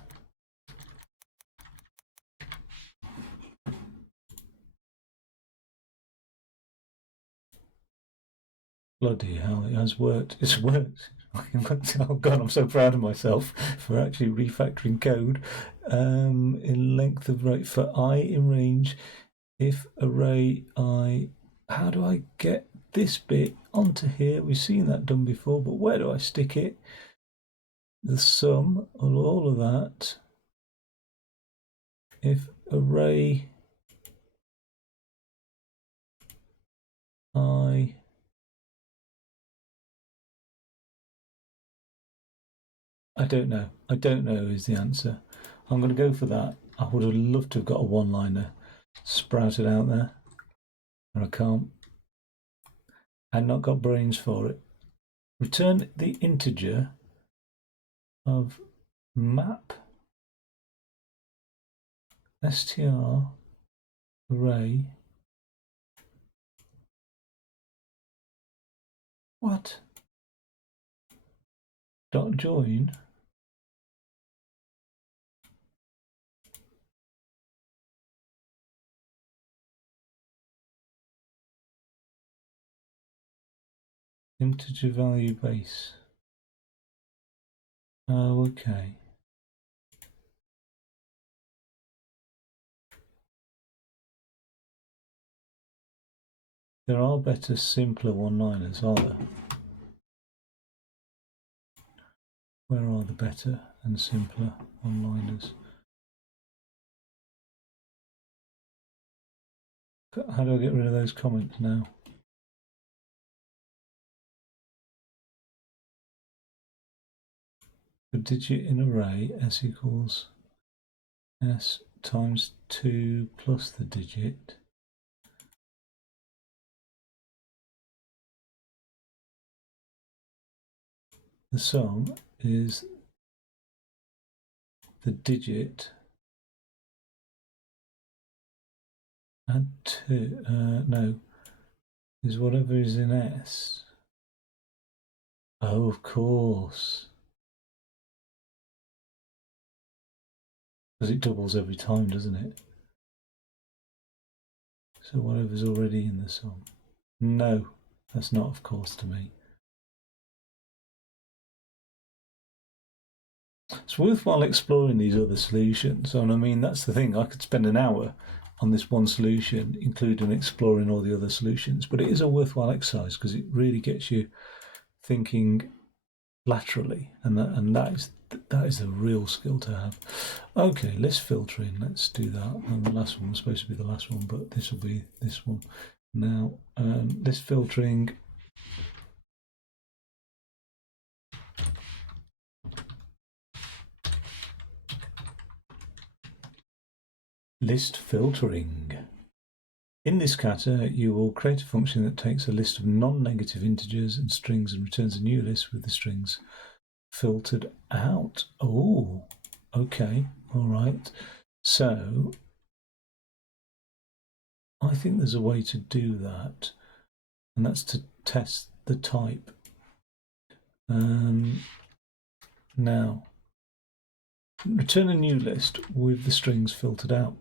Bloody hell, it has worked. It's worked. Oh God, I'm so proud of myself for actually refactoring code in length of rate for I in range. If array I, how do I get this bit onto here? We've seen that done before, but where do I stick it? The sum of all of that. If array I don't know. I don't know is the answer. I'm going to go for that. I would have loved to have got a one-liner sprouted out there, but I can't. And not got brains for it. Return the integer of map str array. What? Dot join. Integer value base. Oh, okay. There are better, simpler one-liners, are there? Where are the better and simpler one-liners? How do I get rid of those comments now? a digit in array, s equals s times 2 plus the digit. The sum is the digit add 2, no, is whatever is in s. Oh, of course. Because it doubles every time, doesn't it? So whatever's already in the sum. No, that's not of course to me. It's worthwhile exploring these other solutions. And I mean, that's the thing. I could spend an hour on this one solution, including exploring all the other solutions. But it is a worthwhile exercise because it really gets you thinking laterally, and that is a real skill to have. Okay, list filtering. Let's do that. And the last one was supposed to be the last one, but this will be this one. Now, list filtering. List filtering. In this kata, you will create a function that takes a list of non-negative integers and strings and returns a new list with the strings filtered out. Oh, okay, all right. So I think there's a way to do that, and that's to test the type. Now, return a new list with the strings filtered out.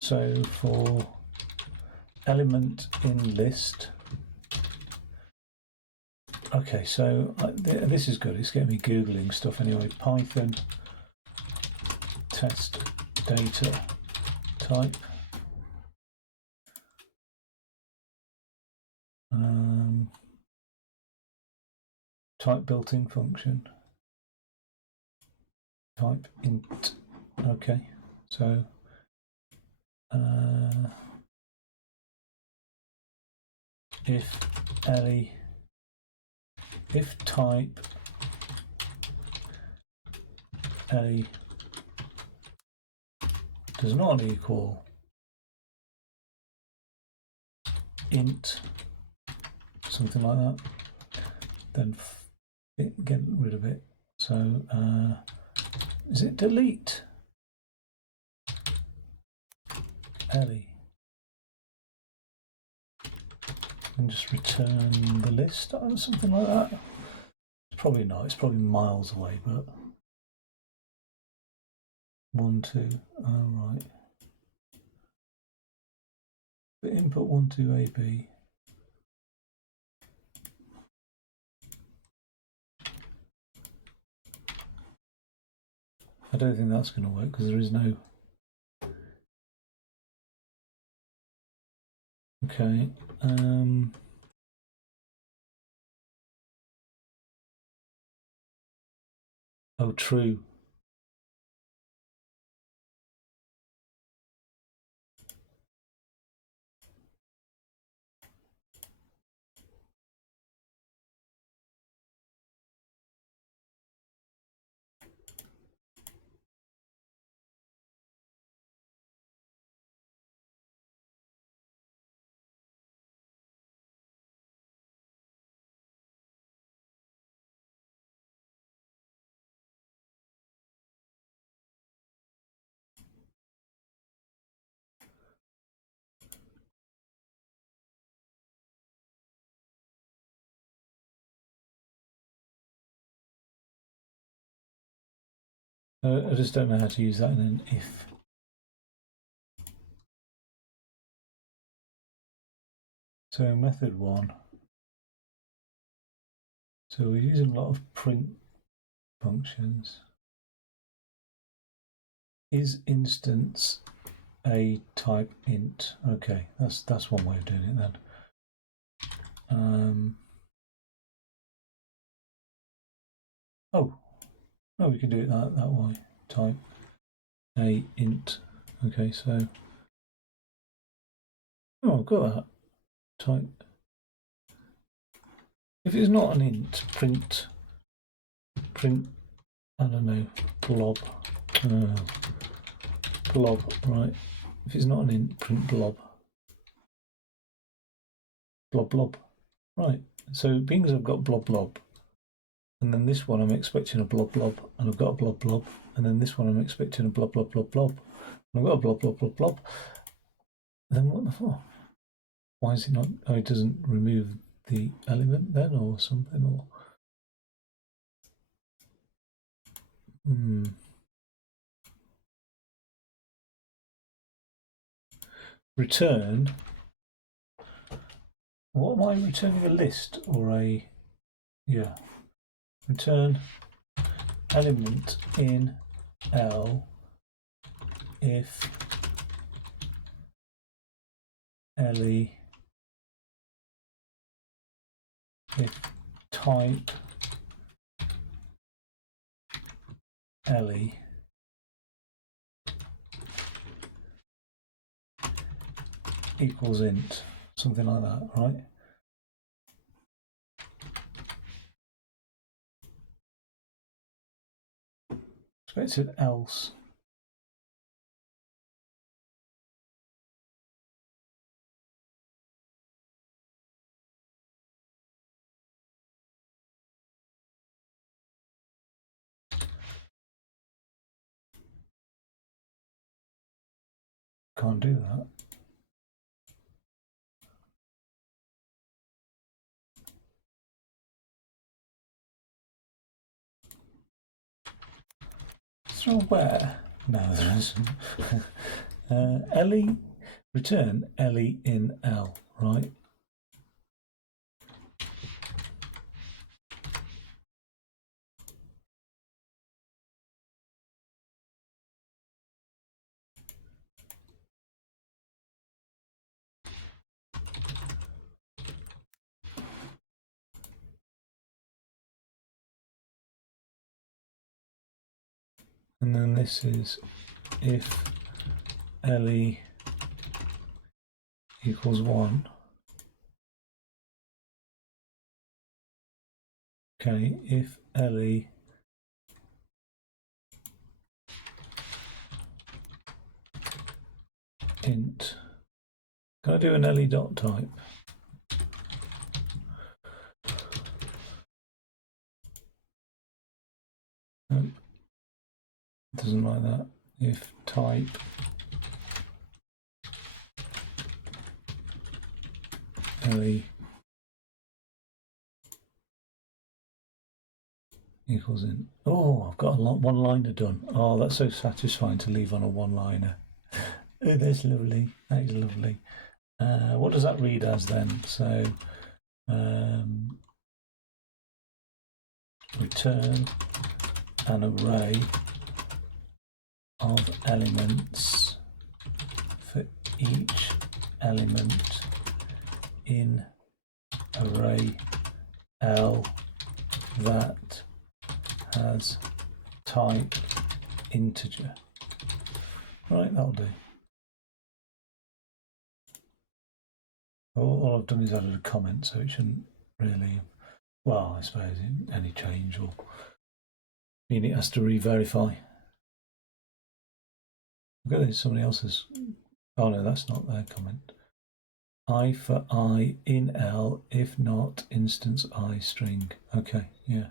So for element in list, okay, so this is good. It's getting me Googling stuff anyway. Python test data type. Type built-in function. Type int. Okay, so if Ellie, if type Ellie does not equal int, something like that, then get rid of it. So is it delete Ellie and just return the list or something like that? It's probably not. It's probably miles away, but 1, 2. Oh, right. The input 1, 2, AB. I don't think that's going to work because there is no. Okay. Oh, true. I just don't know how to use that in an if. So method 1. So we're using a lot of print functions. Is instance a type int? Okay, that's one way of doing it then. Oh, no, we can do it that way. Type a int. Okay, so Oh, I've got that. Type. If it's not an int, print, I don't know, blob. Blob, right. If it's not an int, print blob. Blob, blob. Right. So being as I've got blob, blob, and then this one I'm expecting a blob, blob, and I've got a blob, blob, and then this one I'm expecting a blob, blob, blob, blob, and I've got a blob, blob, blob, blob. Then what the fuck? Why is it not? Oh, it doesn't remove the element then, or something, or. Return. What am I returning? A list or a? Yeah. Return element in L if LE if type LE equals int, something like that, right? Expected else. Can't do that. So where? No, there isn't. LE, return LE in L, right? And then this is if LE equals 1. Okay, if LE int. Can I do an LE dot type? No, it doesn't like that. If type LE equals int. Oh, I've got a one-liner done. Oh, that's so satisfying to leave on a one-liner. Oh, that's lovely. That is lovely. What does that read as then? So return an array of elements for each element in array L that has type integer. Right, that'll do. All I've done is added a comment, so it shouldn't really, well, I suppose any change will mean it has to re-verify. Look at this, somebody else's. Oh no, that's not their comment. I for I in L, if not instance I string. Okay, yeah.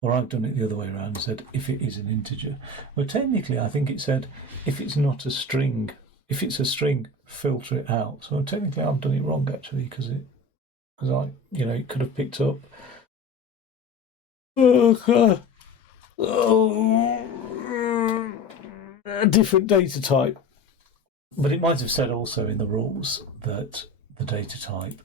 Or I've done it the other way around and said if it is an integer. Well, technically, I think it said if it's not a string, if it's a string, filter it out. So technically, I've done it wrong actually because I, it could have picked up. A different data type, but it might have said also in the rules that the data type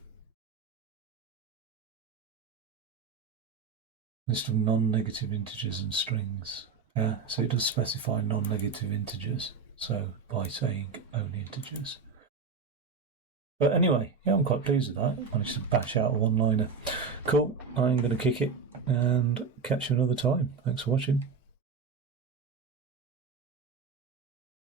list of non-negative integers and strings. Yeah, so it does specify non-negative integers. So by saying only integers. But anyway, yeah, I'm quite pleased with that. I managed to bash out a one-liner. Cool. I'm going to kick it and catch you another time. Thanks for watching.